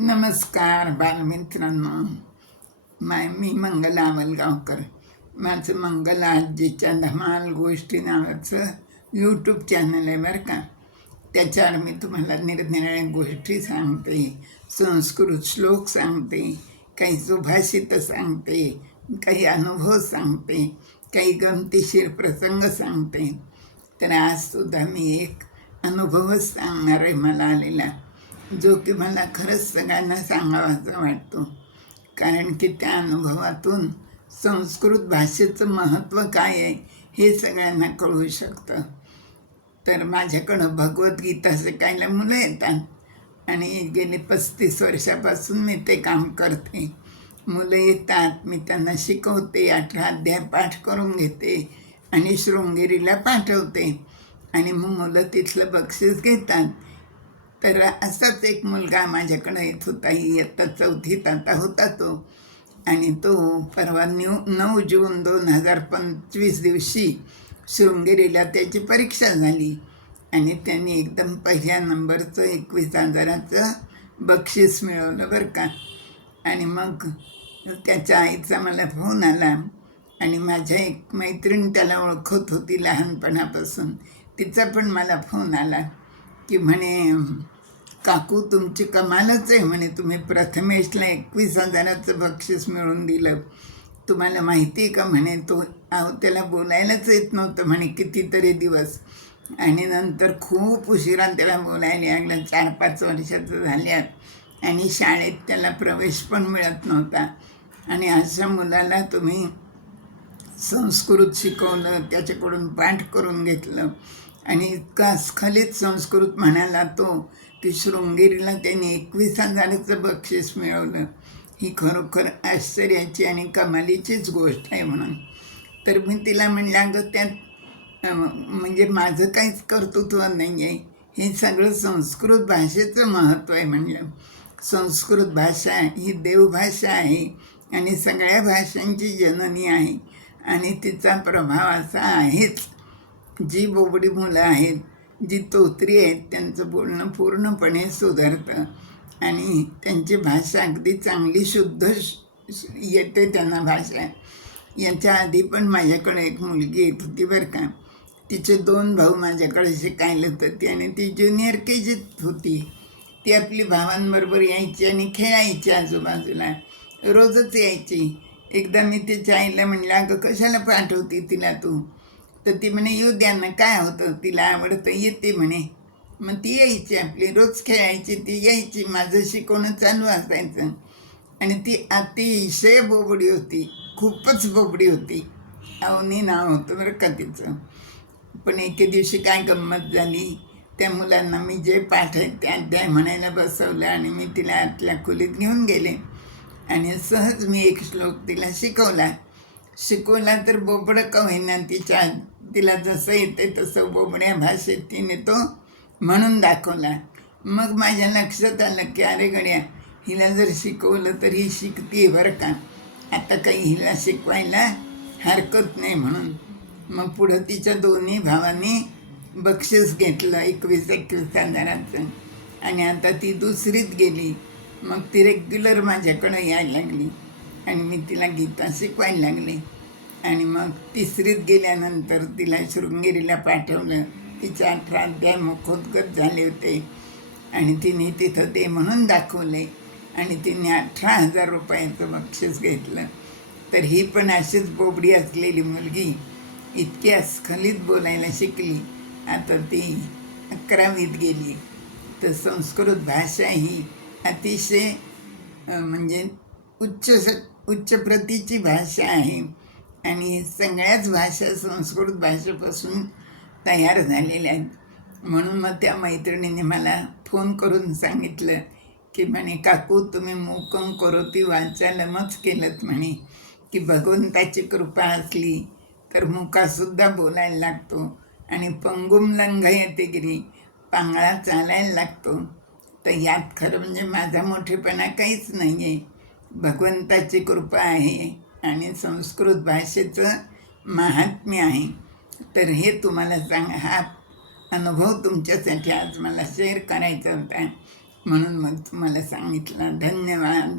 नमस्कार बालमित्रांनो. मी मंगला आवलगावकर. माझं मंगला आजीच्या धमाल गोष्टी नावाचं यूट्यूब चॅनल आहे बरं का. त्याच्यावर मी तुम्हाला निरनिराळ्या गोष्टी सांगते, संस्कृत श्लोक सांगते, काही सुभाषितं सांगते, काही अनुभव सांगते, काही गमतीशीर प्रसंग सांगते. तर आजसुद्धा मी एक अनुभवच सांगणार आहे मला आलेला, जो की मला खरंच सगळ्यांना सांगावासा वाटतो. कारण की त्या अनुभवातून संस्कृत भाषेचं महत्त्व काय आहे हे सगळ्यांना कळू शकतं. तर माझ्याकडं भगवद्गीता शिकायला मुलं येतात आणि गेली 35 वर्षापासून मी ते काम करते. मुलं येतात, मी त्यांना शिकवते, 18 अध्याय पाठ करून घेते आणि शृंगेरीला पाठवते आणि मग मुलं तिथलं बक्षीस घेतात. तर असाच एक मुलगा माझ्याकडे येत होता, इयत्ता 4थीत आता होता तो. आणि तो परवा 9 जून 2025 दिवशी शृंगेरीला त्याची परीक्षा झाली आणि त्यांनी एकदम पहिल्या नंबरचं 21,000चं बक्षीस मिळवलं बरं का. आणि मग त्याच्या आईचा मला फोन आला आणि माझ्या एक मैत्रीण त्याला ओळखत होती लहानपणापासून, तिचा पण मला फोन आला की म्हणे, काकू तुमची कमालच आहे म्हणे, तुम्ही प्रथमेशला 21,000चं बक्षीस मिळवून दिलं. तुम्हाला माहिती आहे का म्हणे, तो त्याला बोलायलाच येत नव्हतं म्हणे कितीतरी दिवस, आणि नंतर खूप उशिरा त्याला बोलायला लागलं. 4-5 वर्षाचं झाल्यात आणि शाळेत त्याला प्रवेश पण मिळत नव्हता. आणि अशा मुलाला तुम्ही संस्कृत शिकवलं, त्याच्याकडून पाठ करून घेतलं आणि इतका स्खलित संस्कृत म्हणाला तो की शृंगेरीला त्यांनी 21,000चं बक्षीस मिळवलं. ही खरोखर आश्चर्याची आणि कमालीचीच गोष्ट आहे म्हणून. तर मी तिला म्हणलं, अगं त्यात म्हणजे माझं काहीच कर्तृत्व नाही आहे, हे सगळं संस्कृत भाषेचं महत्त्व आहे म्हणलं. संस्कृत भाषा ही देवभाषा आहे आणि सगळ्या भाषांची जननी आहे आणि तिचा प्रभाव असा आहेच. जी बोबडी मुलं आहेत, जी तोत्री आहेत, त्यांचं बोलणं पूर्णपणे सुधारतं आणि त्यांची भाषा अगदी चांगली शुद्ध येते त्यांना भाषा. याच्या आधी पण माझ्याकडे एक मुलगी येत होती बरं का. तिचे 2 भाऊ माझ्याकडे शिकायला होती आणि ती ज्युनियर KGत होती. ती आपली भावांबरोबर यायची आणि खेळायची आजूबाजूला, रोजच यायची. एकदा मी तिच्या आईला म्हणलं, अगं कशाला पाठवती तिला तू? तर ती म्हणे, येऊ द्या ना, काय होतं, तिला आवडतं, येते म्हणे. मग ती यायची, आपली रोज खेळायची, ती यायची, माझं शिकवणं चालू असायचं. आणि ती अतिशय बोबडी होती, खूपच बोबडी होती. अवनी नाव होतं बरं का तिचं. पण एके दिवशी काय गंमत झाली, त्या मुलांना मी जे पाठ आहे ते अध्याय म्हणायला बसवलं आणि मी तिला आतल्या खोलीत घेऊन गेले आणि सहज मी एक श्लोक तिला शिकवला. तर बोबडं का होईना, तिला जसं येते तसं बोबड्या भाषेत तिने तो म्हणून दाखवला. मग माझ्या लक्षात आलं की अरे गड्या, हिला जर शिकवलं तर ही शिकते बरं का, आता काही हिला शिकवायला हरकत नाही म्हणून. मग पुढं तिच्या दोन्ही भावांनी बक्षीस घेतलं 21,000चं आणि आता ती 2रीत गेली. मग ती रेग्युलर माझ्याकडं यायला लागली आणि मी तिला गीता शिकवायला लागले. आणि मग 3रीत गेल्यानंतर तिला शृंगेरीला पाठवलं. तिचे 18 अध्याय मुखोद्गत झाले होते आणि तिने तिथं ते म्हणून दाखवले आणि तिने 18,000 रुपयाचं बक्षीस घेतलं. तर ही पण अशीच बोबडी असलेली मुलगी इतकी अस्खलित बोलायला शिकली. आता ती 11वीत गेली. तर संस्कृत भाषा ही अतिशय म्हणजे उच्च प्रतीची भाषा आहे आणि सगळ्याच भाषा संस्कृत भाषेपासून तयार झालेल्या आहेत. म्हणून मग त्या मैत्रिणीने मला फोन करून सांगितलं की म्हणे, काकू तुम्ही मूकं करोति वाचालमच केलं म्हणे, की भगवंताची कृपा असली तर मुकासुद्धा बोलायला लागतो आणि पंगुम लंघयते गिरी, पांगळा चालायला लागतो. तर यात खरं म्हणजे माझा मोठेपणा काहीच नाही आहे, भगवंताची कृपा आहे आणि संस्कृत भाषेचं महात्म्य आहे. तर हे तुम्हाला हा अनुभव तुमच्यासाठी आज मला शेअर करायचा होता. म्हणून मग तुम्हाला सांगितलं. धन्यवाद.